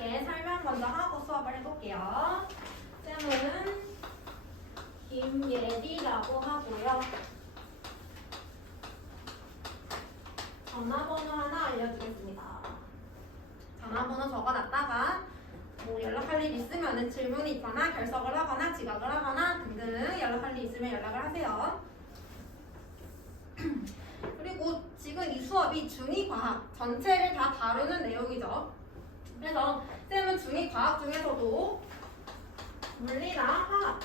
간단하게 설명 먼저 하고 수업을 해볼게요. 쌤은 김예리라고 하고요. 전화번호 하나 알려주겠습니다. 전화번호 적어놨다가 뭐 연락할 일 있으면 질문이 있거나 결석을 하거나 지각을 하거나 등등 연락할 일 있으면 연락을 하세요. 그리고 지금 이 수업이 중2과학 전체를 다 다루는 내용이죠. 그래서 쌤은 중2과학 중에서도 물리랑 화학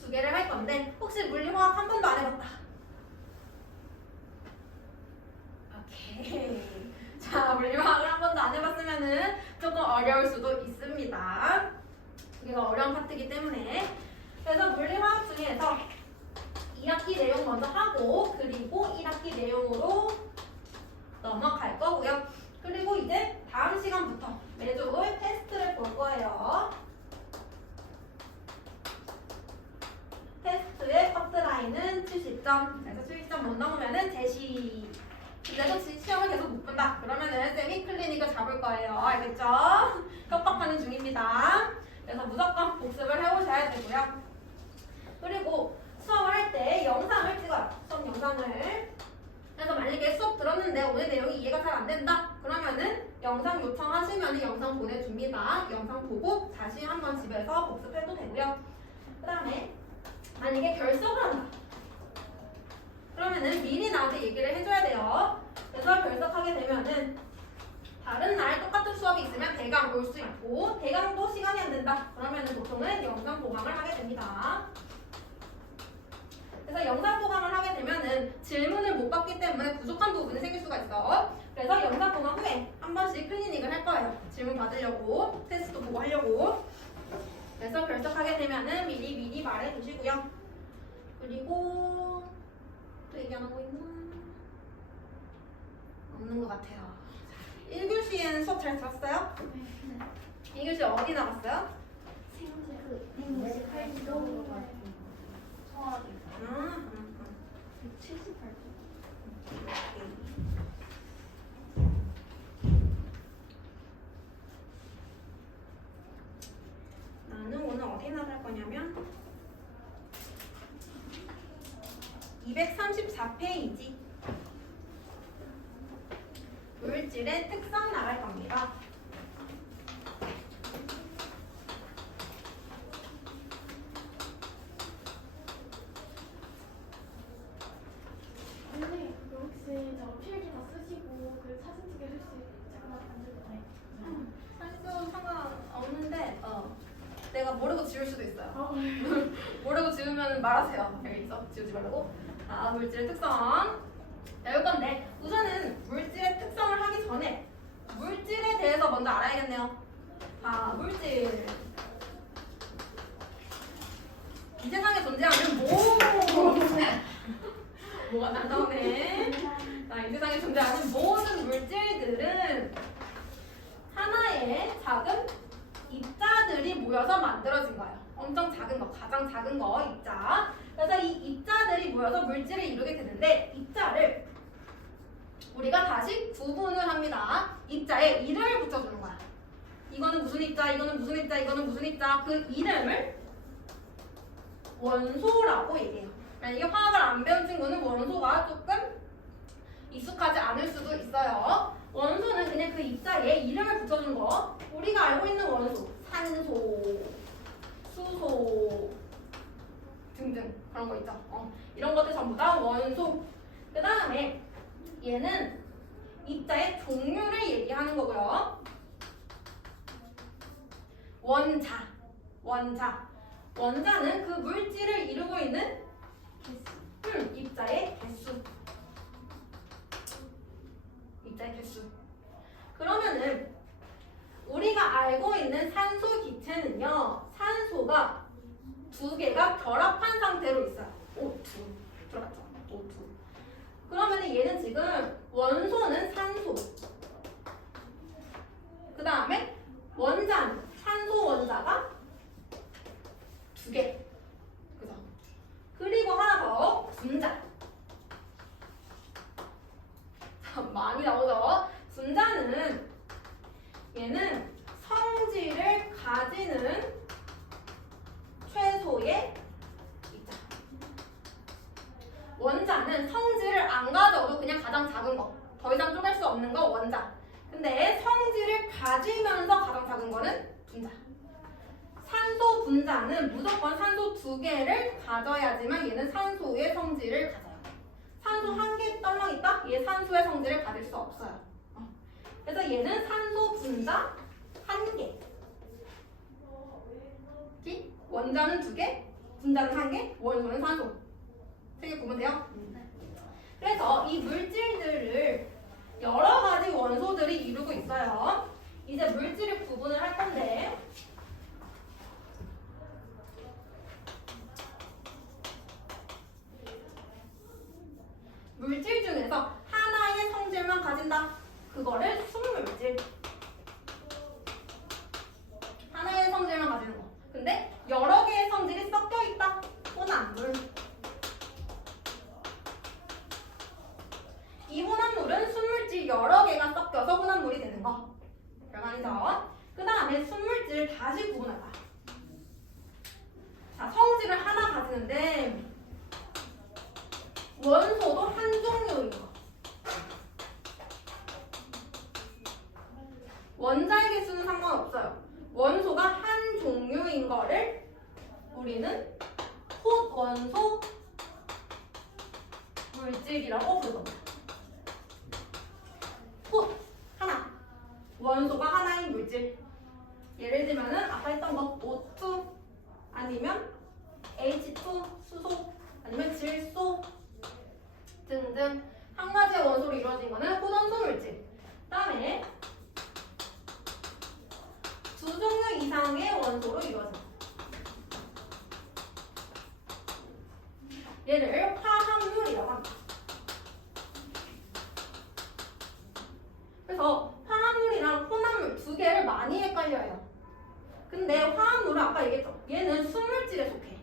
두 개를 할 건데 혹시 물리화학 한 번도 안 해봤다. 오케이. 자, 물리화학을 한 번도 안 해봤으면은 조금 어려울 수도 있습니다. 이게 어려운 파트이기 때문에. 그래서 물리화학 중에서 2학기 내용 먼저 하고 그리고 1학기 내용으로 넘어갈 거고요. 그리고 이제 다음 시간부터 매주 테스트를 볼 거예요. 테스트의 커트라인은 70점. 그래서 70점 못 넘으면은 제시. 그래도 시험을 계속 못 본다. 그러면은 쌤이 클리닉을 잡을 거예요. 알겠죠? 협박하는 중입니다. 그래서 무조건 복습을 해오셔야 되고요. 그리고 수업을 할 때 영상을 찍어요. 수업 영상을. 그래서 만약에 수업 들었는데 오늘 내용이 이해가 잘 안 된다. 그러면은 영상 요청하시면 영상 보내줍니다. 영상 보고 다시 한번 집에서 복습해도 되고요. 그 다음에 만약에 결석을 한다. 그러면은 미리 나한테 얘기를 해줘야 돼요. 그래서 결석하게 되면은 다른 날 똑같은 수업이 있으면 대강 볼 수 있고 대강도 시간이 안 된다. 그러면은 보통은 영상 보강을 하게 됩니다. 그래서 영상 보강을 하게 되면은 질문을 못 받기 때문에 부족한 부분이 생길 수가 있어. 그래서 영상 보강 후에 한 번씩 클리닉을 할 거예요. 질문 받으려고 테스트도 보고 하려고. 그래서 결석하게 되면은 미리 말해 두시고요. 그리고 또 얘기 안 하고 있나? 없는 것 같아요. 1교시에는 수업 잘 들었어요? 네. 2교시 어디 나갔어요? 생물 178도 처음이 178도. 나는 오늘 어디 나갈 거냐면 234페이지 물질의 특성 나갈 겁니다. 근데 혹시 저 필기 다 쓰시고 그 사진 찍어줄 수 잠깐만 앉아도 사실 상관없는데 내가 모르고 지울 수도 있어요. 돼? 모르고 지우면 말하세요. 알겠죠? 지우지 말라고. 물질의 특성 배울 건데 우선은 물질의 특성을 하기 전에 물질에 대해서 먼저 알아야겠네요. 물질. 이 세상에 존재하는 뭐가 나오네. 이 세상에 존재하는 모든 물질들은 하나의 작은 입자들이 모여서 만들어진 거예요. 엄청 작은 거, 가장 작은 거 입자. 그래서 이 입자들이 모여서 물질을 이루게 되는데 입자를 우리가 다시 구분을 합니다. 입자에 이름을 붙여주는 거야. 이거는 무슨 입자, 이거는 무슨 입자, 이거는 무슨 입자. 그 이름을 원소라고 얘기해요. 이게 화학을 안 배운 친구는 원소가 조금 익숙하지 않을 수도 있어요. 원소는 그냥 그 입자에 이름을 붙여준 거. 우리가 알고 있는 원소, 산소, 수소 등등 그런 거 있죠. 이런 것들 전부 다 원소. 그 다음에 얘는 입자의 종류를 얘기하는 거고요. 원자는 그 물질을 이루고 있는 입자의 개수. 그러면은 우리가 알고 있는 산소 기체는요. 산소가 두 개가 결합한 상태로 있어요. O2 들어갔죠? O2. 그러면 얘는 지금 원소는 산소. 그 다음에 원자는 산소 원자가 두 개. 그죠? 그리고 하나 더 분자. 많이 나오죠? 분자는 얘 얘는 성질을 가지는 최소의 입자. 원자는 성질을 안 가져도 그냥 가장 작은 거, 더 이상 쪼갤 수 없는 거 원자. 근데 성질을 가지면서 가장 작은 거는 분자. 산소 분자는 무조건 산소 2개를 가져야지만 얘는 산소의 성질을 가져요. 산소 1개 떨렁 있다? 얘 산소의 성질을 가질 수 없어요. 그래서 얘는 산소 분자 1개. 원자는 2개, 분자는 1개, 원소는 산소. 3개 보면 돼요? 그래서 이 물질들을 여러 가지 원소들이 이루고 있어요. 이제 물질을 구분을 할 건데, 물질 중에서 하나의 성질만 가진다. 그거를 순물질. 하나의 성질만 가지는 거. 근데 여러 개의 성질이 섞여 있다. 혼합물. 이 혼합물은 순물질 여러 개가 섞여서 혼합물이 되는 거. 별거 아니죠? 그 다음에 순물질 다시 구분해봐. 자, 성질을 하나 가지는데 원소도 한 종류인 거. 원자의 개수는 상관없어요. 원소가 한 종류인 거를 우리는 혼원소 물질이라고 부릅니다. 혼 하나, 원소가 하나인 물질. 예를 들면은 아까 했던 거 O2 아니면 H2 수소 아니면 질소 등등 한 가지의 원소로 이루어진 거는 혼원소 물질. 그다음에 2종류 이상의 원소로 이루어져. 얘를 화합물이라고 합니다. 그래서 화합물이랑 혼합물 2개를 많이 헷갈려요. 근데 화합물은 아까 얘기했죠. 얘는 순물질에 속해.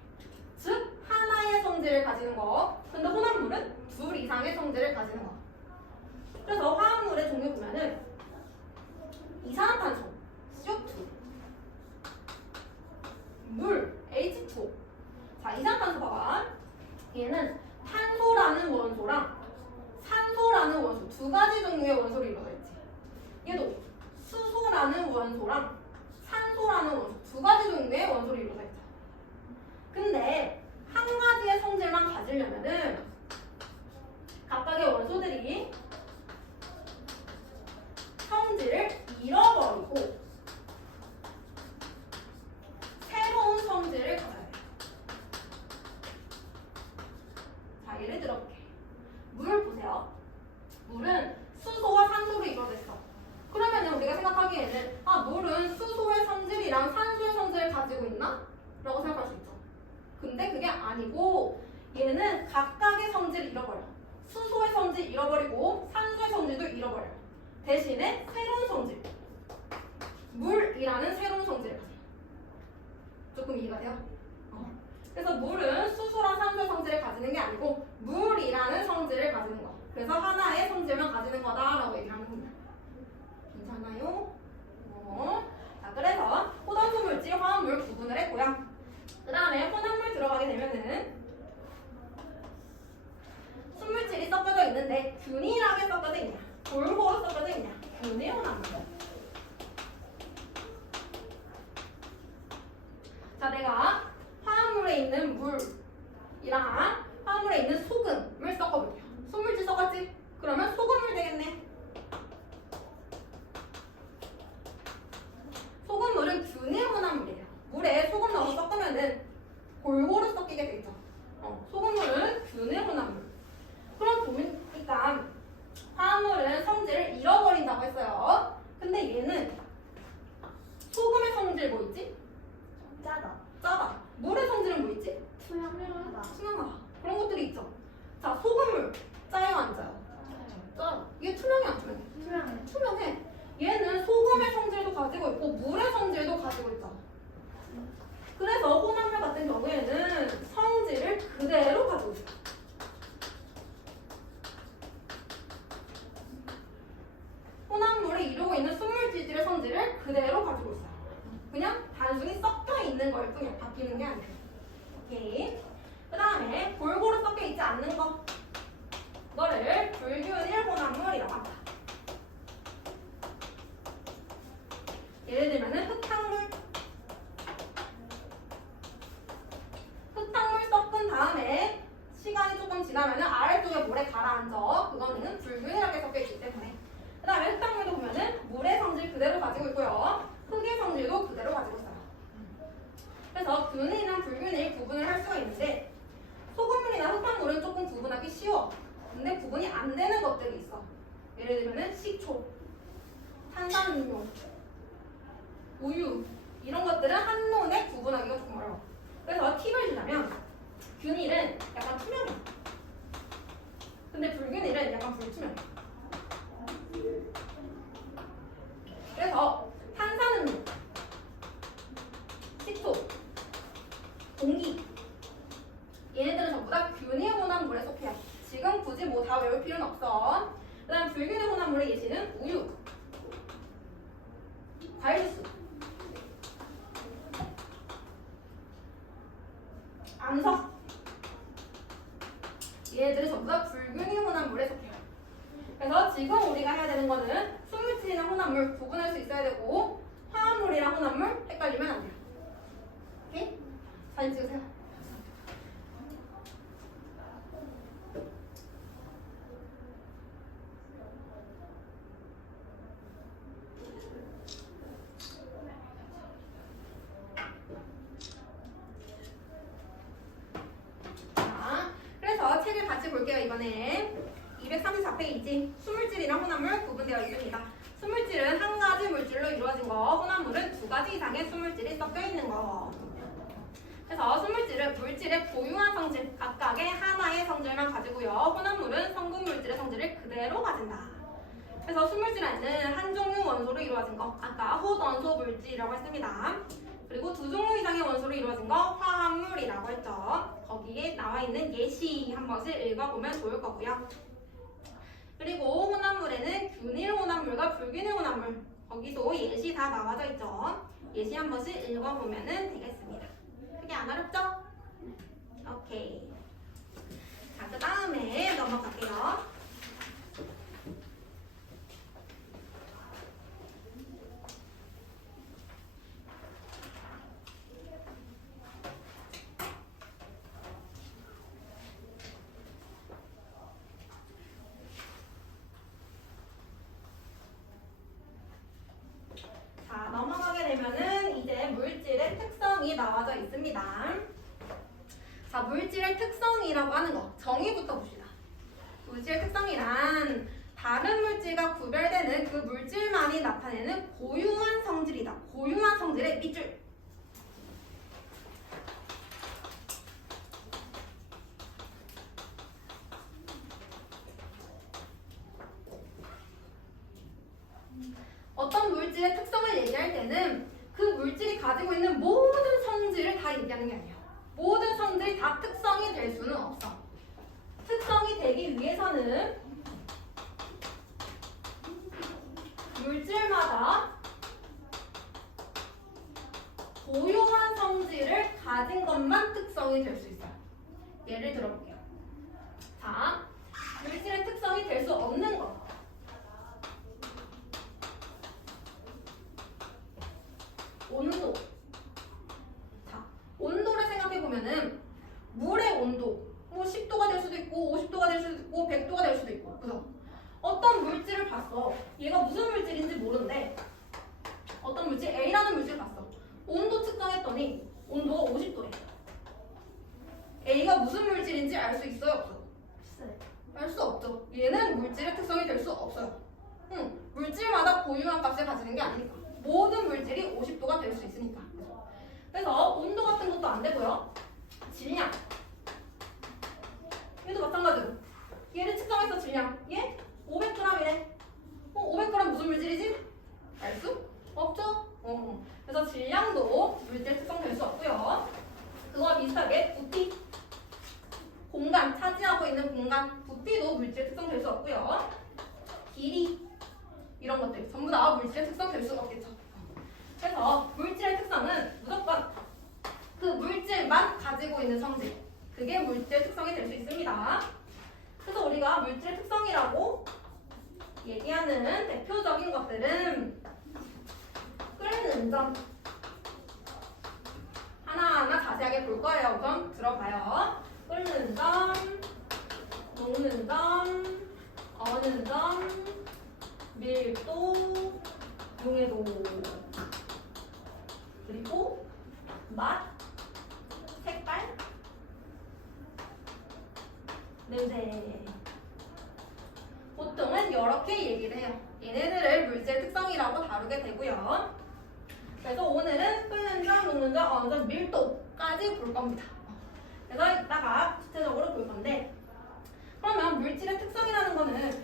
즉 하나의 성질을 가지는 거. 근데 혼합물은 2 이상의 성질을 가지는 거. 그래서 화합물의 종류 보면은 이산화탄소 CO2, 물 H2O. 자, 이산화탄소 봐봐. 얘는 탄소라는 원소랑 산소라는 원소 2가지 종류의 원소로 이루어져 있지. 얘도 수소라는 원소랑 산소라는 원소 2가지 종류의 원소로 이루어져 있죠. 근데 한 가지의 성질만 가지려면은 각각의 원소들이 성질을 잃어버리고 새로운 성질을 가져야 돼요. 자, 예를 들어볼게. 물 보세요. 물은 수소와 산소로 이루어져 있어. 그러면 우리가 생각하기에는 물은 수소의 성질이랑 산소의 성질을 가지고 있나? 라고 생각할 수 있죠. 근데 그게 아니고 얘는 각각의 성질을 잃어버려. 수소의 성질 잃어버리고 산소의 성질도 잃어버려요. 대신에 새로운 성질, 물이라는 새로운 성질을 가져요. 조금 이해가 돼요? 그래서 물은 수소랑 산소의 성질을 가지는 게 아니고 물이라는 성질을 가지는 거. 그래서 하나의 성질만 가지는 거다라고 얘기를 하는 겁니다. 괜찮아요? 자, 그래서 혼합소 물질, 화합물 구분을 했고요. 그 다음에 혼합물 들어가게 되면은 순물질이 섞여져 있는데 균일하게 섞여져 있냐, 골고루 섞여져 있냐, 균일 혼합물. 자, 내가 화합물에 있는 물이랑 화합물에 있는 소금을 섞어볼게요. 소물질 섞었지? 그러면 소금물 되겠네. 소금물은 균일 혼합물이에요. 물에 소금 넣어서 섞으면은 골고루 섞이게 되죠. 소금물은 균일 혼합물. 그럼 보니까 화합물은 성질을 잃어버린다고 했어요. 근데 얘는 소금의 성질 뭐 있지? 짜다. 짜다. 물의 성질은 뭐 있지? 투명하다. 투명하다. 그런 것들이 있죠. 자, 소금물 짜요 안 짜요? 짜. 이게 투명해 안 투명해? 투명해. 투명해. 얘는 소금의 성질도 가지고 있고 물의 성질도 가지고 있잖아. 그래서 혼합물 같은 경우에는 성질을 그대로 가지고 있어. 혼합물이 이루고 있는 순물질들의 성질을 그대로 가지고 있어요. 그냥 단순히 섞여 있는 걸 뿐이야. 바뀌는 게 아니에요. 오케이. 그 다음에 골고루 섞여 있지 않는 거. 이거를 불균일 혼합물이라고 한다. 예를 들면은 흙탕물. 흙탕물 섞은 다음에 시간이 조금 지나면은 아래쪽에 물에 가라앉아. 그거는 불균일하게 섞여 있기 때문에. 그 다음에 흙탕물도 보면은 물의 성질 그대로 가지고 있고요. 흙의 성질도 그대로 가지고 있어요. 그래서 균일이랑 불균일 구분을 할 수가 있는데 소금물이나 흙탕물은 조금 구분하기 쉬워. 근데 구분이 안 되는 것들이 있어. 예를 들면은 식초, 탄산음료, 우유 이런 것들은 한눈에 구분하기가 조금 어려워. 그래서 팁을 주자면 균일은 약간 투명해. 근데 불균일은 약간 불투명해. 그래서 탄산음료, 식초, 공기 얘네들은 전부 다 균일 혼합물에 속해요. 지금 굳이 뭐 다 외울 필요는 없어. 그 다음 불균일 혼합물의 예시는 우유, 과일주스, 암석 얘네들은 전부 다 불균일 혼합물에 속해요. 그래서 지금 우리가 해야 되는 거는 수물질이랑 혼합물 구분할 수 있어야 되고 화합물이랑 혼합물 헷갈리면 안 돼요. 오케이? 사진 찍으세요. 자, 그래서 책을 같이 볼게요. 이번에 234페이지 수물질이랑 혼합물 구분되어 있습니다. 수물질은 한 가지 물질로 이루어진 거, 혼합물은 두 가지 이상의 수물질이 섞여 있는 거. 그래서 수물질은 물질의 고유한 성질, 각각의 하나의 성질만 가지고요. 혼합물은 성분 물질의 성질을 그대로 가진다. 그래서 수물질에는 한 종류 원소로 이루어진 거, 아까 호원소 물질이라고 했습니다. 그리고 두 종류 이상의 원소로 이루어진 거 화합물이라고 했죠. 거기에 나와 있는 예시 한 번씩 읽어보면 좋을 거고요. 그리고 혼합물에는 균일 혼합물과 불균일 혼합물, 거기도 예시 다 나와져 있죠. 예시 한 번씩 읽어보면 되겠습니다. 그게 안 어렵죠? 오케이. 자, 그 다음에 넘어갈게요. 자, 넘어가게 되면은 이제 물질의 특성이 나와져 있습니다. 자, 물질의 특성이라고 하는 거 정의부터 봅시다. 물질의 특성이란 다른 물질과 구별되는 그 물질만이 나타내는 고유한 성질이다. 고유한 성질의 밑줄. 어떤 물질의 특성을 얘기할 때는 그 물질이 가지고 있는 모든 성질을 다 얘기하는 게 아니에요. 모든 성질이 다 특성이 될 수는 없어. 특성이 되기 위해서는 물질마다 고유한 성질을 가진 것만 특성이 될 수 있어요. 예를 들어볼게요. 자, 물질의 특성이 될 수 없는 것. 온도. 자, 온도를 생각해보면은 물의 온도 뭐 10도가 될 수도 있고 50도가 될 수도 있고 100도가 될 수도 있고, 그죠? 어떤 물질을 봤어. 얘가 무슨 물질인지 모르는데 어떤 물질 A라는 물질을 봤어. 온도 측정했더니 온도가 50도래. A가 무슨 물질인지 알 수 있어요? 없어? 알 수 없죠. 얘는 물질의 특성이 될 수 없어요. 물질마다 고유한 값을 가지는 게 아니니까. 모든 물질이 50도가 될 수 있으니까. 그래서 온도 같은 것도 안 되고요. 질량. 얘도 마찬가지로. 얘를 측정해서 질량. 얘 500g이래. 500g 무슨 물질이지? 알 수 없죠? 그래서 질량도 물질 특성 될 수 없고요. 그거와 비슷하게 부피. 공간, 차지하고 있는 공간. 부피도 물질 특성 될 수 없고요. 길이. 이런 것들 전부 다 물질의 특성 될 수 없겠죠. 얘기하는 대표적인 것들은 끓는 점. 하나하나 자세하게 볼 거예요. 우선 들어봐요. 끓는 점, 녹는 점, 어는 점, 밀도, 용해도, 그리고 맛, 색깔, 냄새. 보통은 이렇게 얘기를 해요. 얘네들을 물질 특성이라고 다루게 되고요. 그래서 오늘은 끓는 점, 녹는 점, 어느 점, 밀도까지 볼 겁니다. 그래서 이따가 구체적으로 볼 건데, 그러면 물질의 특성이라는 거는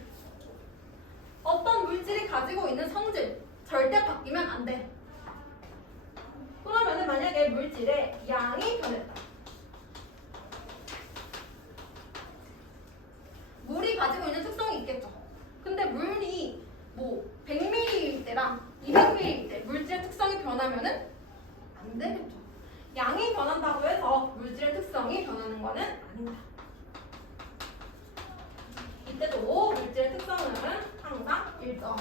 어떤 물질이 가지고 있는 성질 절대 바뀌면 안 돼. 그러면은 만약에 물질의 양이 변했다. 물이 가지고 있는 특성이 있겠죠. 근데 물이 뭐 100ml일 때랑 200ml일 때 물질의 특성이 변하면은 안 되겠죠. 양이 변한다고 해서 물질의 특성이 변하는 거는 아니다. 이때도 물질의 특성은 항상 일정.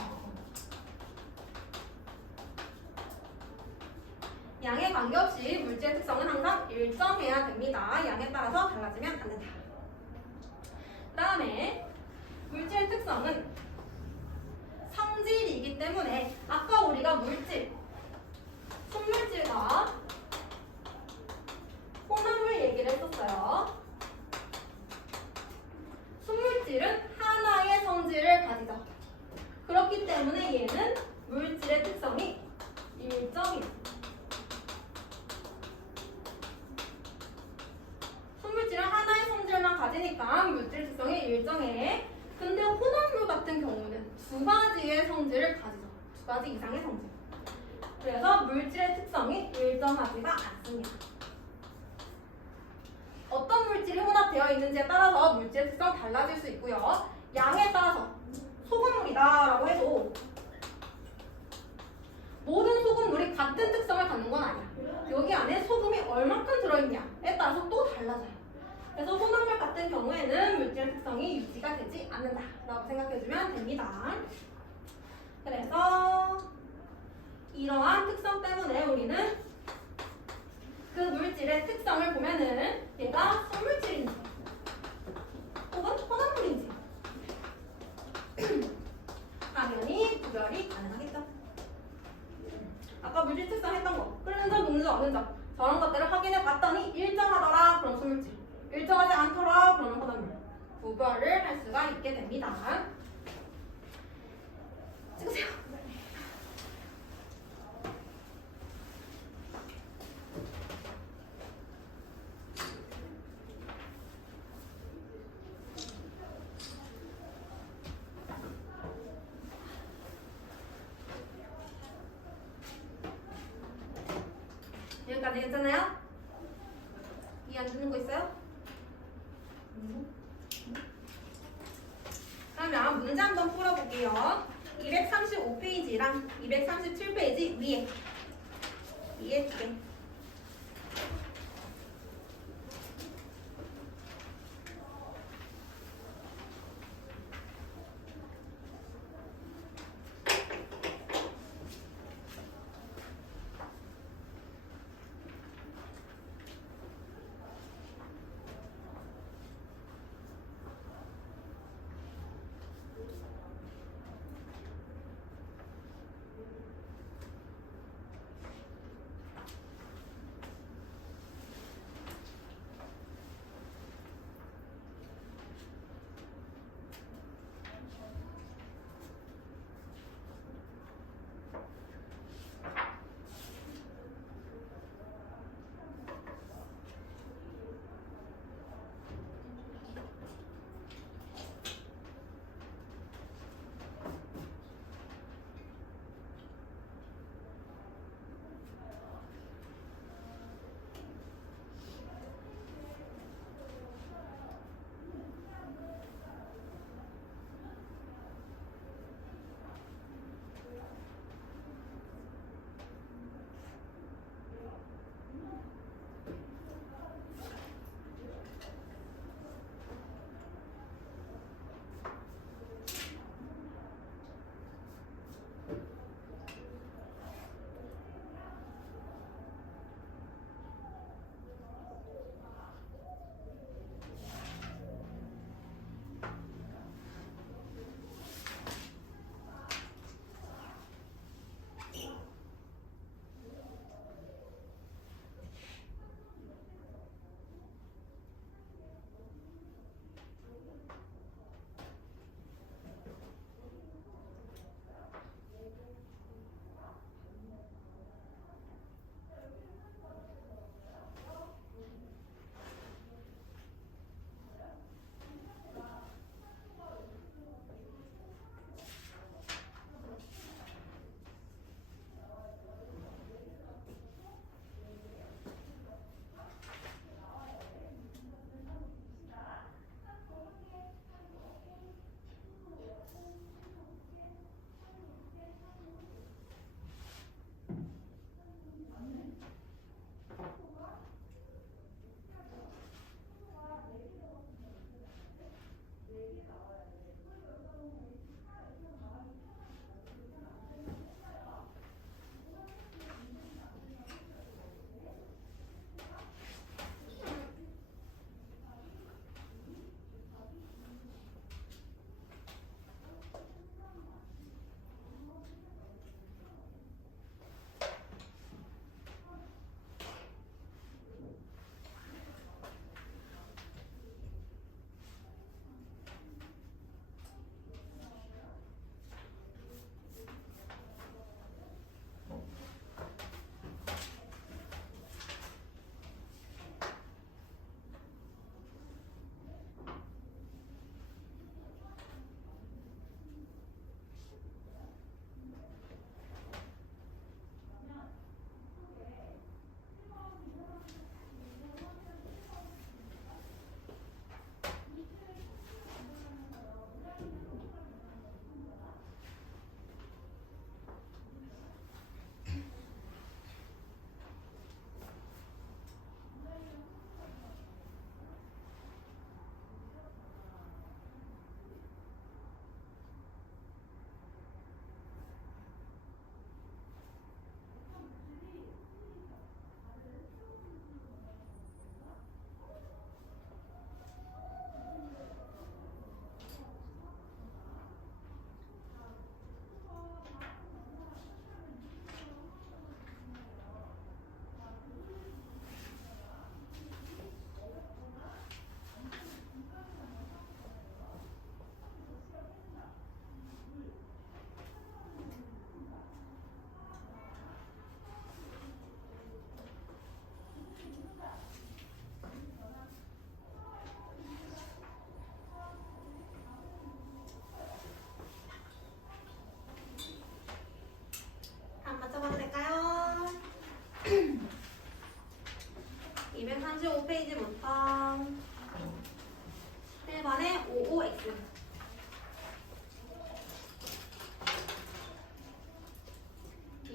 양에 관계없이 물질의 특성은 항상 일정해야 됩니다. 양에 따라서 달라지면 안 된다. 그 다음에 물질의 특성은 성질이기 때문에 아까 우리가 물질, 순물질과 혼합물 얘기를 했었어요. 순물질은 하나의 성질을 가지죠. 그렇기 때문에 얘는 물질의 특성이 일정이에요. 순물질은 하나의 성질만 가지니까 물질 특성이 일정해. 근데 혼합물 같은 경우는 두 가지의 성질을 가지죠. 두 가지 이상의 성질. 그래서 물질의 특성이 일정하지가 않습니다. 어떤 물질이 혼합되어 있는지에 따라서 물질의 특성 달라질 수 있고요. 양에 따라서 소금물이다라고 해도 모든 소금물이 같은 특성을 갖는 건 아니야. 여기 안에 소금이 얼마큼 들어있냐에 따라서 또 달라져요. 그래서 혼합물 같은 경우에는 물질의 특성이 유지가 되지 않는다라고 생각해주면 됩니다. 그래서 이러한 특성 때문에 우리는 그 물질의 특성을 보면은 얘가 순물질인지 혹은 혼합물인지 당연히 구별이 가능하겠죠. 아까 물질 특성 했던 거 끓는 점, 녹는 점, 어는 점 저런 것들을 확인해 봤더니 일정하더라 그럼 순물질, 일정하지 않더라 그러면 혼합물. 구별을 할 수가 있게 됩니다. 찍으세요. 여기까지 괜찮아요? 이해 안 되는 거 있어요? 그러면 문제 한번 풀어볼게요. 235페이지랑 237페이지 위에 두 개.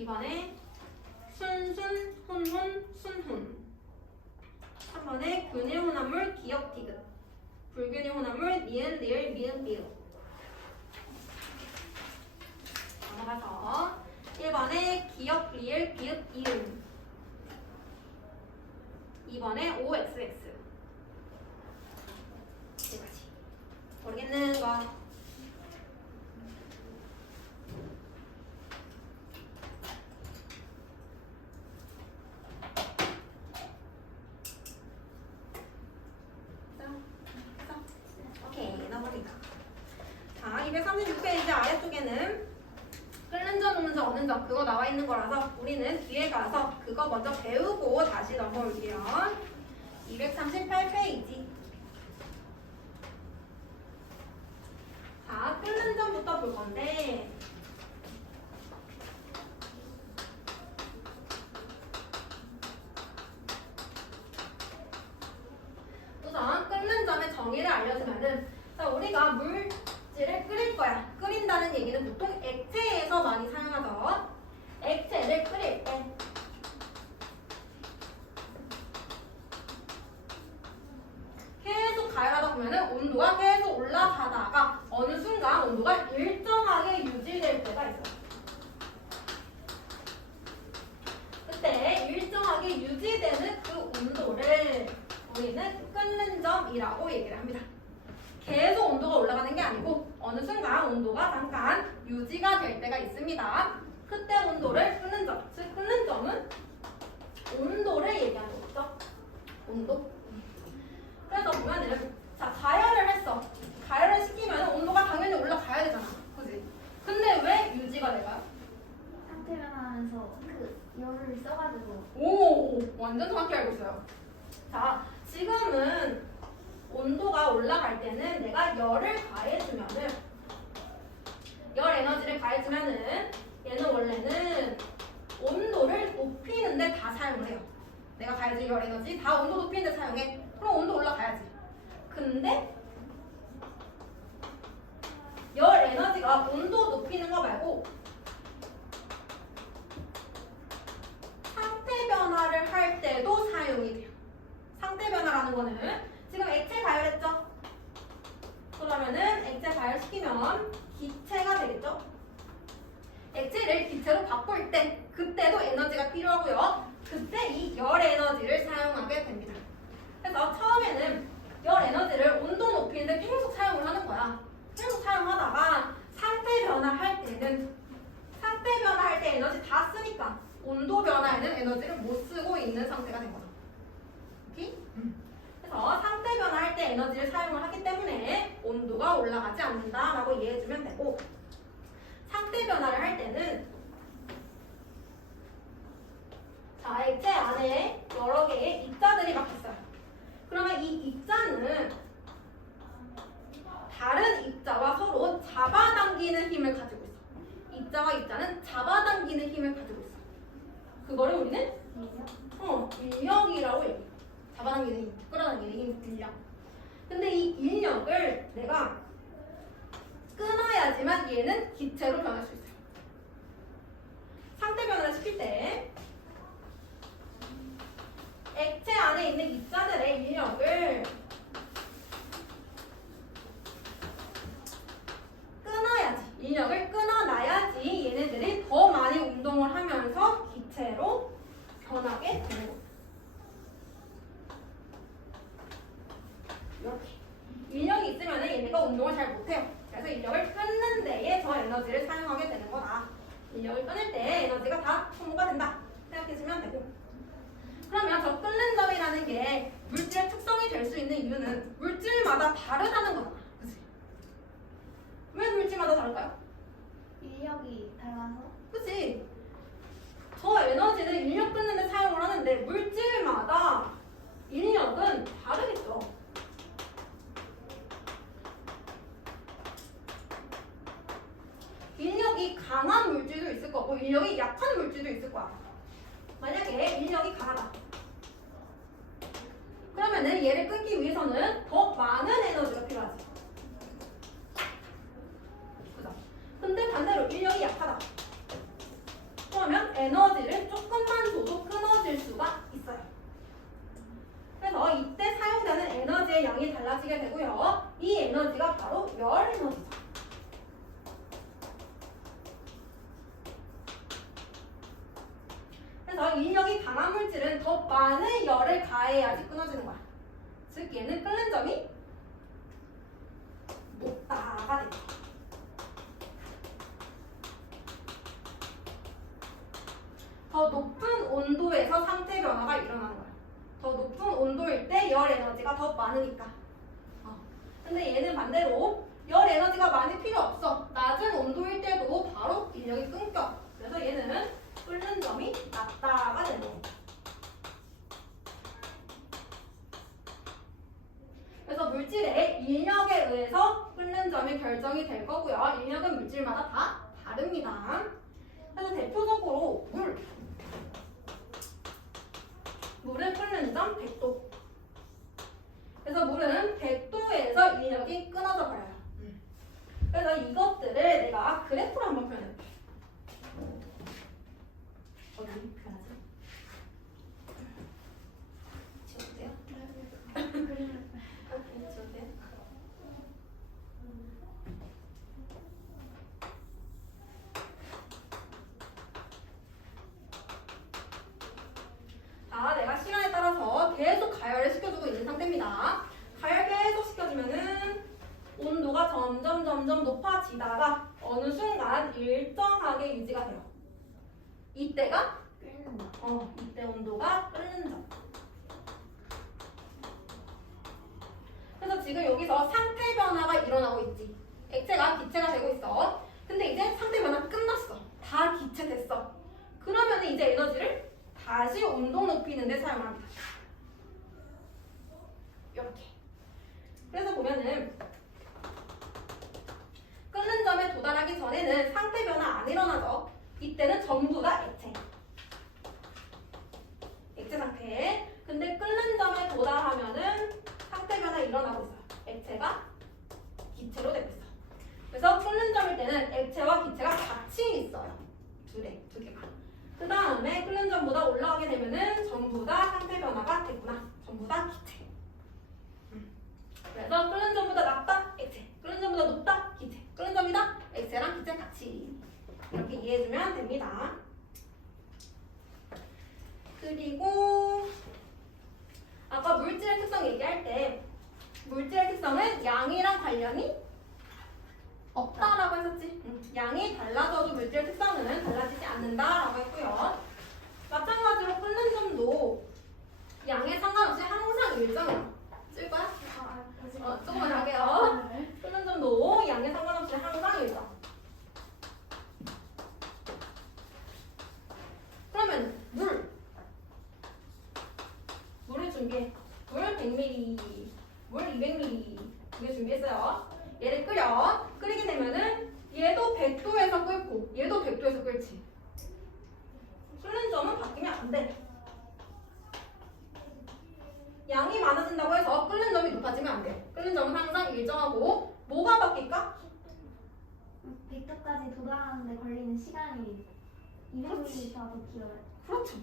2번에 순순, 혼혼, 순혼. 3번에 균일 혼합물, 기역, 디귿. 불균일 혼합물, 니은, 리을, 미은, 비읍. 넘어가서 1번에 기역, 리을, 비읍, 이음. 2번에 OXX. 여기까지. 모르겠는 거. 오케이, 넘어갑니다. 자, 236페이지 아래쪽에는 끓는 점, 녹는 점, 어는 점 그거 나와 있는 거라서 우리는 뒤에 가서 그거 먼저 배우고 다시 넘어올게요. 238페이지. 자, 끓는 점부터 볼 건데 우선 끓는 점의 정의를 알려주면은 자, 우리가 물질을 끓일 거야. 끓인다는 얘기는 보통 액체에서 많이 사용하죠. 액체를 끓일 때 계속 가열하다 보면은 온도가 계속 올라가다가 어느 순간 온도가 일정하게 유지될 때가 있어요. 그때 일정하게 유지되는 그 온도를 우리는 끓는 점이라고 얘기를 합니다. 계속 온도가 올라가는 게 아니고 어느 순간 온도가 잠깐 유지가 될 때가 있습니다. 그때 온도를 끓는 점, 즉 끓는 점은 온도를 얘기하는 거죠. 온도. 그래서 보면은 자, 가열을 했어. 가열을 시키면 온도가 당연히 올라가야 되잖아. 그지? 근데 왜 유지가 될까요? 상태 변화하면서 그 열을 써가지고 오, 완전 정확히 알고 있어요. 자, 지금은 온도가 올라갈 때는 내가 열을 가해주면은 열 에너지를 가해주면은 얘는 원래는 온도를 높이는데 다 사용을 해요. 내가 가해준 열 에너지 다 온도 높이는데 사용해. 그럼 온도 올라가야지. 근데 열 에너지가 온도 높이는 거 말고 상태 변화를 할 때도 사용이 돼요. 상태 변화라는 거는 지금 액체 가열했죠? 그러면은 액체 가열시키면 기체가 되겠죠? 액체를 기체로 바꿀 때 그때도 에너지가 필요하고요. 그때 이 열 에너지를 사용하게 됩니다. 그래서 처음에는 열 에너지를 온도 높이는데 계속 사용을 하는 거야. 계속 사용하다가 상태 변화할 때는 상태 변화할 때 에너지 다 쓰니까 온도 변화에는 에너지를 못 쓰고 있는 상태가 된 거죠. 오케이? 그래서 상태 변화할 때 에너지를 사용을 하기 때문에 온도가 올라가지 않는다라고 이해해주면 되고 상태 변화를 할 때는 자, 액체 안에 여러 개의 입자들이 막혔어요. 그러면 이 입자는 다른 입자와 서로 잡아당기는 힘을 가지고 있어. 입자와 입자는 잡아당기는 힘을 가지고 있어. 그거를 우리는 인력이라고 얘기해. 잡아당기는 힘, 끌어당기는 힘, 인력. 근데 이 인력을 내가 끊어야지만 얘는 기체로 변할 수 있어요. 상태 변화를 시킬 때 액체 안에 있는 입자들의 인력을 끊어야지. 인력을 끊어놔야지 얘네들이 더 많이 운동을 하면서 기체로 변하게 되는 거예요. 이렇게. 인력이 있으면 얘네가 운동을 잘 못해요. 그래서 인력을 끊는 데에 저 에너지를 사용하게 되는 거다. 인력을 끊을 때 에너지가 다 소모가 된다. 생각해주면 되고. 그러면 저 끓는 점이라는 게 물질의 특성이 될 수 있는 이유는 물질마다 다르다는 거잖아. 그치? 왜 물질마다 다를까요? 인력이 달라서 그치? 저 에너지는 인력 끊는 데 사용을 하는데 물질마다 인력은 다르겠죠. 인력이 강한 물질도 있을 거고 인력이 약한 물질도 있을 거야. 만약에 인력이 강하다. 그러면은 얘를 끊기 위해서는 더 많은 에너지가 필요하지. 그죠? 근데 반대로 인력이 약하다. 그러면 에너지를 조금만 줘도 끊어질 수가 있어요. 그래서 이때 사용되는 에너지의 양이 달라지게 되고요. 이 에너지가 바로 열 에너지죠. 그래서 인력이 강한 물질은 더 많은 열을 가해야지 끊어지는 거야. 즉 얘는 끓는 점이 높다가 되죠. 더 높은 온도에서 상태 변화가 일어나는 거야. 더 높은 온도일 때 열 에너지가 더 많으니까. 근데 얘는 반대로 열 에너지가 많이 필요 없어. 낮은 온도일 때도 바로 인력이 끊겨. 그래서 얘는 끓는 점이 낮다가 되는 거야. 그래서 물질의 인력에 의해서 끓는 점이 결정이 될 거고요. 인력은 물질마다 다 다릅니다. 그래서 대표적으로 물은 끓는 점 100도. 그래서 물은 100도에서 인력이 끊어져 버려요. 그래서 이것들을 내가 그래프로 한번 표현해볼게. 어디 표현하지? 지워주세요. 지워주세요. 자, 내가 시간에 따라서 계속 가열을 시켜주고 있는 상태입니다. 가열 계속 시켜주면은 온도가 점점 높아지다가 어느 순간 일정하게 유지가 돼요. 이때가 이때 온도가 끓는 점. 그래서 지금 여기서 상태 변화가 일어나고 있지. 액체가 기체가 되고 있어. 근데 이제 상태 변화 끝났어. 다 기체 됐어. 그러면 이제 에너지를 다시 온도 높이는 데 사용합니다. 이렇게. 그래서 보면은 끓는 점에 도달하기 전에는 상태 변화 안 일어나죠. 이때는 전부 다 액체 상태. 근데 끓는 점에 도달하면은 상태 변화 일어나고 있어요. 액체가 기체로 되고 있어. 그래서 끓는 점일 때는 액체와 기체가 같이 있어요. 두 개가. 그 다음에 끓는 점보다 올라가게 되면은 전부 다 상태 변화가 됐구나. 전부 다 기체. 그래서 끓는 점보다 낮다 액체, 끓는 점보다 높다 기체, 끓는 점이다 액체랑 기체 같이 이렇게 이해해주면 됩니다. 그리고 아까 물질의 특성 얘기할 때 물질의 특성은 양이랑 관련이 없다라고 했었지. 양이 달라져도 물질의 특성은 달라지지 않는다라고 했고요. 마찬가지로 끓는 점도 양에 상관없이 항상 일정해요. 쓸 거야? 조금만 할게요. 끓는 점도 양에 상관없이 항상 일정. 그러면 물을 준비해. 물 100ml, 물 200ml 두 개 준비했어요. 얘를 끓이게 되면은 얘도 100도에서 끓고 얘도 100도에서 끓지. 끓는 점은 바뀌면 안 돼. 양이 많아진다고 해서 끓는 점이 높아지면 안 돼요. 끓는 점은 항상 일정하고 뭐가 바뀔까? 100도까지 도달하는데 걸리는 시간이 200ml 더 길어요. 그렇죠.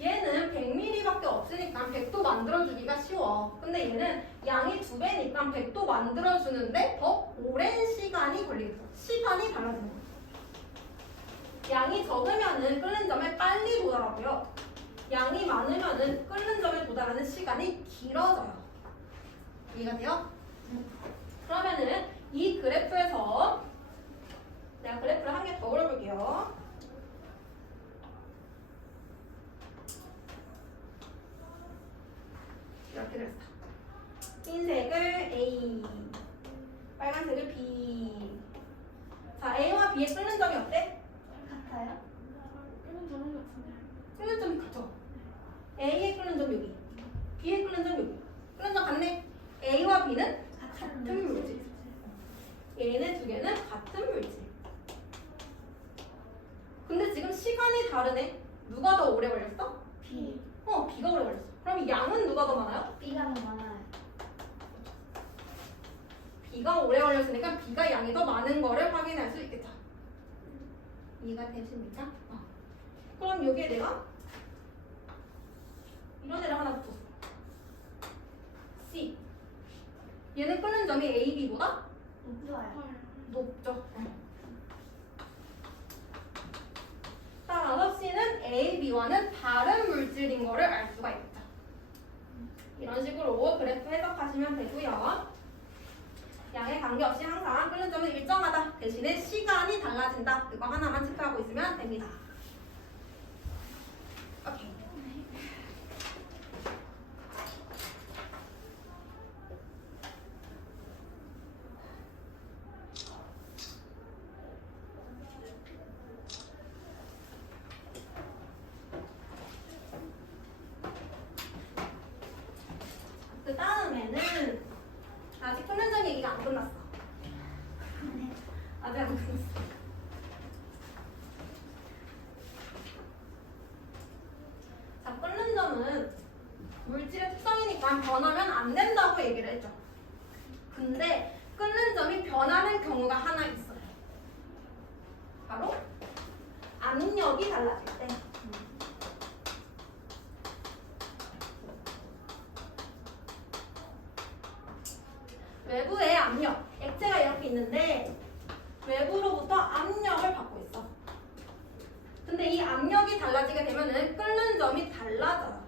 얘는 100ml밖에 없으니까 100도 만들어주기가 쉬워. 근데 얘는 양이 2배니까 100도 만들어주는데 더 오랜 시간이 걸리겠죠. 시간이 달라지는 거죠. 양이 적으면은 끓는 점에 빨리 도달하고요. 양이 많으면은 끓는 점에 도달하는 시간이 길어져요. 이해가 돼요? 그러면은 이 그래프에서 내가 그래프를 한 개 더 그려볼게요. 이렇게 그렸어. 흰색을 A, 빨간색을 B. 자, A와 B의 끓는 점이 어때? 같아요? 끓는 점은 같은데. 끓는 점이 같죠? A의 끓는 점 여기, B의 끓는 점 여기. 끓는 점 같네? A와 B는 같은 물질. 얘네 두 개는 같은 물질. 근데 지금 시간이 다르네. 누가 더 오래 걸렸어? B. B가 오래 걸렸어. 그럼 양은 누가 더 많아요? B가 더 많아요. B가 오래 걸렸으니까 B가 양이 더 많은 거를 확인할 수 있겠죠. 이해가 되십니까? 그럼 여기에 내가 이런 애를 하나 붙였어. C. 얘는 끓는 점이 A, B보다 높아요. 높죠. 따라서 C는 A, B와는 다른 물질인 거를 알 수가 있겠죠. 이런 식으로 그래프 해석하시면 되고요. 양에 관계없이 항상 끓는 점은 일정하다. 대신에 시간이 달라진다. 그거 하나만 체크하고 있으면 됩니다. 오케이. 그 다음에는 아직 끓는 점 얘기가 안 끝났어. 아직 안 끝났어. 자, 끓는 점은 물질의 특성이니까 변하면 안 된다고 얘기를 했죠. 근데 끓는 점이 변하는 경우가 하나 있어요. 바로 압력이 달라질 때. 외부의 압력, 액체가 이렇게 있는데 외부로부터 압력을 받고 있어. 근데 이 압력이 달라지게 되면은 끓는 점이 달라져요.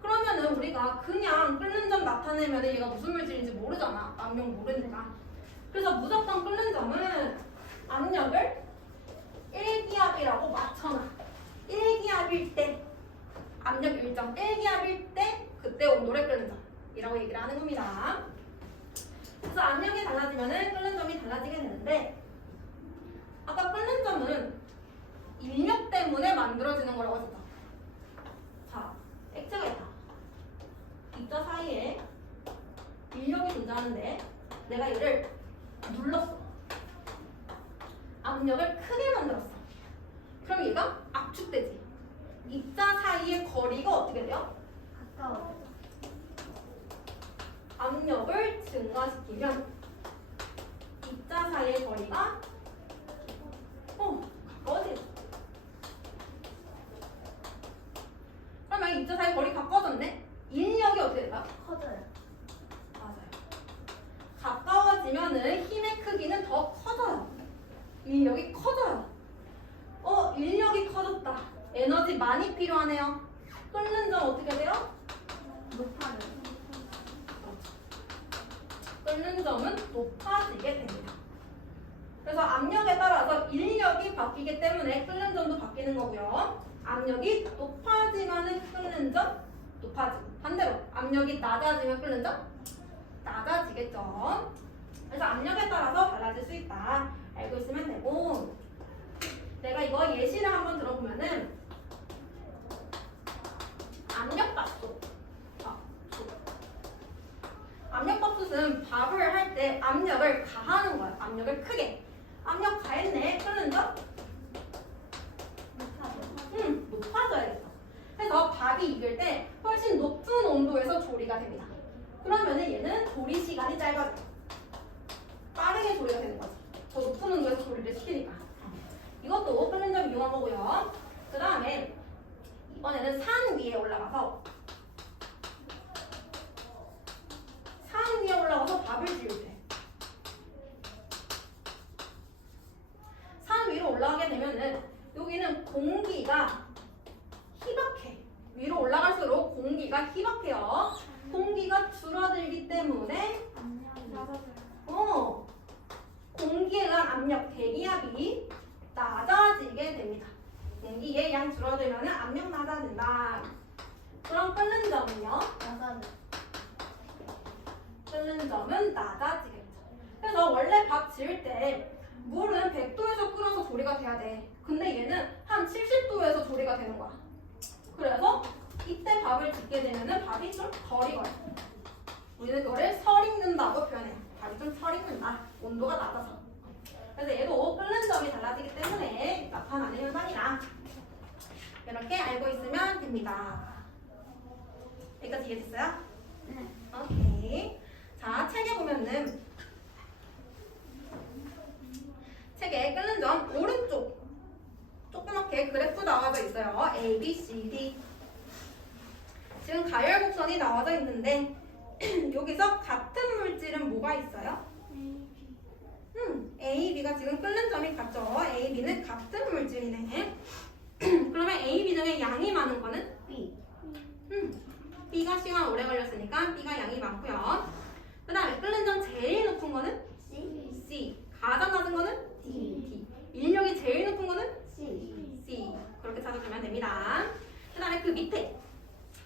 그러면은 우리가 그냥 끓는 점 나타내면 얘가 무슨 물질인지 모르잖아. 압력 모르니까. 그래서 무조건 끓는 점은 압력을 1기압이라고 맞춰놔. 1기압일 때 압력 일정 1기압일 때 그때 온도를 끓는 점이라고 얘기를 하는 겁니다. 그래서 압력이 달라지면은 끓는 점이 달라지게 되는데 아까 끓는 점은 인력 때문에 만들어지는 거라고 했었죠. 자, 액체가 있다. 입자 사이에 인력이 존재하는데 내가 얘를 눌렀어. 압력을 크게 만들었어. 그럼 얘가 압축되지. 입자 사이의 거리가 어떻게 돼요? 가까워. 압력을 증가시키면 입자 사이의 거리가 가까워지죠. 그러면 입자 사이 거리 가까워졌네? 인력이 어떻게 될까요? 커져요. 맞아요. 가까워지면은 힘의 크기는 더 커져요. 인력이 커져요. 인력이 커졌다. 에너지 많이 필요하네요. 끓는 점 어떻게 돼요? 높아져요. 끓는 점은 높아지게 됩니다. 그래서 압력에 따라서 인력이 바뀌기 때문에 끓는 점도 바뀌는 거고요. 압력이 높아지면은 끓는 점 높아지고 반대로 압력이 낮아지면 끓는 점 낮아지겠죠. 그래서 압력에 따라서 달라질 수 있다. 알고 있으면 되고 내가 이거 예시를 한번 들어보면은 압력밥솥. 압력밥솥은 밥을 할 때 압력을 가하는 거야. 압력을 크게. 압력 가했네. 끓는 점? 높아져요. 높아져야겠어. 그래서 밥이 익을 때 훨씬 높은 온도에서 조리가 됩니다. 그러면은 얘는 조리 시간이 짧아져. 빠르게 조리가 되는 거지. 더 높은 온도에서 조리를 시키니까. 이것도 끓는 점 이용한 거고요. 그 다음에 이번에는 산 위에 올라가서 밥을 지을 때 산 위로 올라가게 되면은 여기는 공기가 희박해. 위로 올라갈수록 공기가 희박해요. 공기가 줄어들기 때문에 공기에 의한 압력, 대기압이 낮아지게 됩니다. 공기의 양 줄어들면 압력 낮아진다. 그럼 끓는 점은요? 끓는 점은 낮아지겠죠. 그래서 원래 밥 지을 때 물은 100도에서 끓여서 조리가 돼야 돼. 근데 얘는 한 70도에서 조리가 되는 거야. 그래서 이때 밥을 짓게 되면은 밥이 좀 덜 익어요. 우리는 그거를 설 익는다고 표현해요. 밥이 좀 설 익는다. 온도가 낮아서. 그래서 얘도 끓는 점이 달라지기 때문에 나타나는 현상이다. 이렇게 알고 있으면 됩니다. 여기까지 이해됐어요? 네. 오케이. 자, 책에 보면은 책에 끓는 점 오른쪽 조그맣게 그래프 나와져 있어요. A, B, C, D. 지금 가열 곡선이 나와져 있는데 여기서 같은 물질은 뭐가 있어요? A, B가 지금 끓는 점이 같죠? A, B는 같은 물질이네. 그러면 A, B 중에 양이 많은 거는 B. B가 시간 오래 걸렸으니까 B가 양이 많고요. 그 다음에 끓는 점 제일 높은 거는 C. C. 가장 낮은 거는 D. D. 인력이 제일 높은 거는 C. C. 그렇게 찾아주면 됩니다. 그 다음에 그 밑에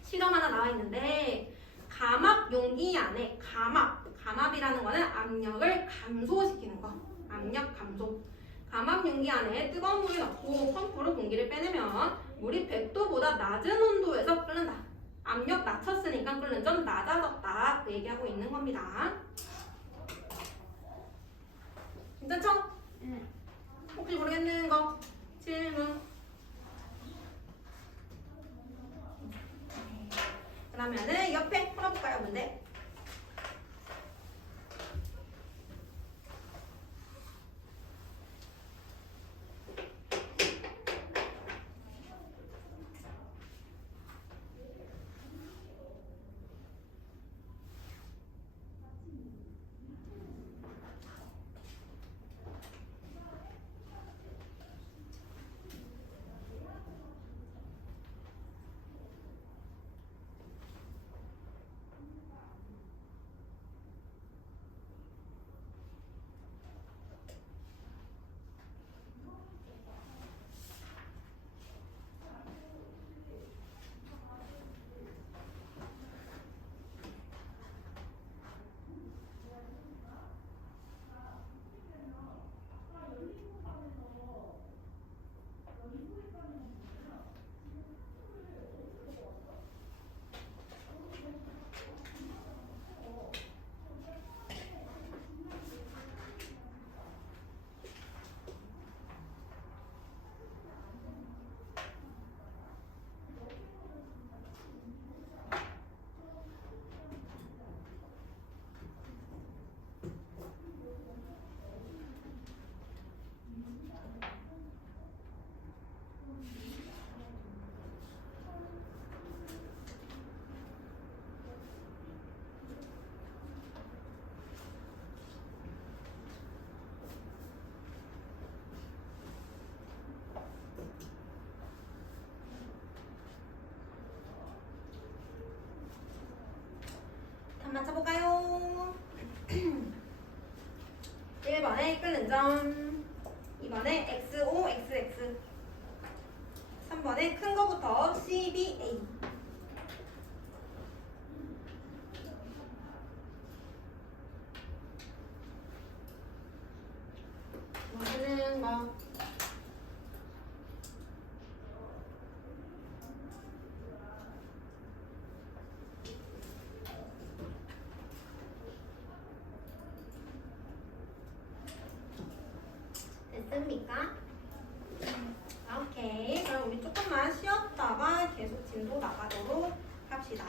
실험 하나 나와 있는데 감압 용기 안에 감압이라는 거는 압력을 감소시키는 거. 압력 감소. 감압 용기 안에 뜨거운 물을 넣고 펌프로 공기를 빼내면 물이 100도보다 낮은 온도에서 끓는다. 압력 낮췄으니까 끓는 점 낮아졌다. 그 얘기하고 있는 겁니다. 괜찮죠? 응. 혹시 모르겠는 거 질문. 그러면은 옆에 풀어볼까요, 문제? 맞춰볼까요? 1번에 끓는 점, 2번에 XO, XX, 3번에 큰 거부터 CBA. 모르는 거. 됐습니까? 오케이. 그럼 우리 조금만 쉬었다가 계속 진도 나가도록 합시다.